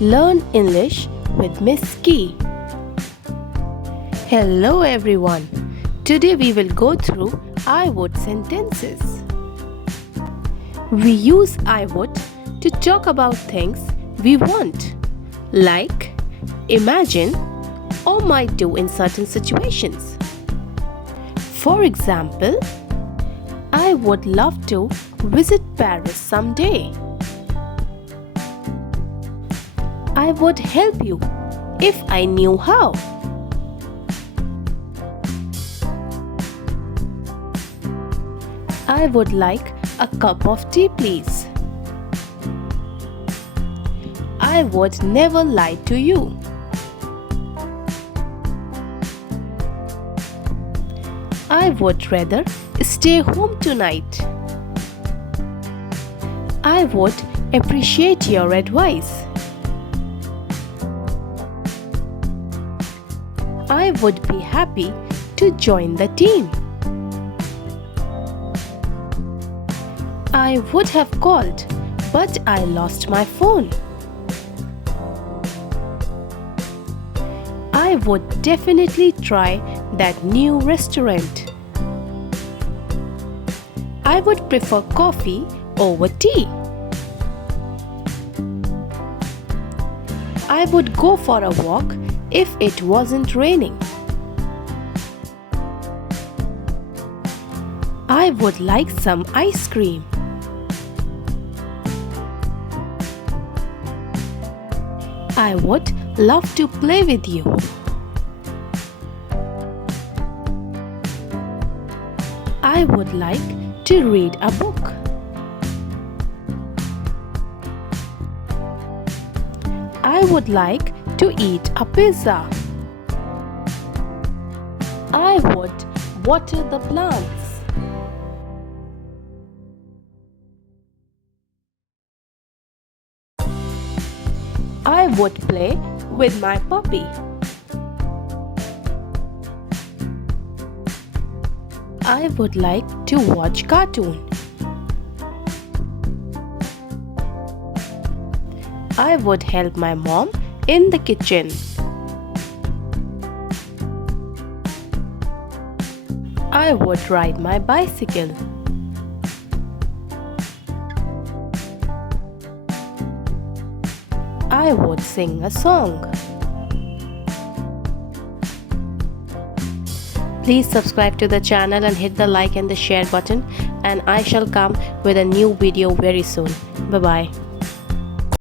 Learn English with Miss Key. Hello everyone. Today we will go through I would sentences. We use I would to talk about things we want, like imagine or might do in certain situations. For example, I would love to visit Paris someday. I would help you if I knew how. I would like a cup of tea, please. I would never lie to you. I would rather stay home tonight. I would appreciate your advice. I would be happy to join the team. I would have called, but I lost my phone. I would definitely try that new restaurant. I would prefer coffee over tea. I would go for a walk if it wasn't raining. I would like some ice cream. I would love to play with you. I would like to read a book. I would like to eat a pizza. I would water the plants. I would play with my puppy. I would like to watch cartoon. I would help my mom in the kitchen. I would ride my bicycle. I would sing a song. Please subscribe to the channel and hit the like and the share button, and I shall come with a new video very soon. Bye bye.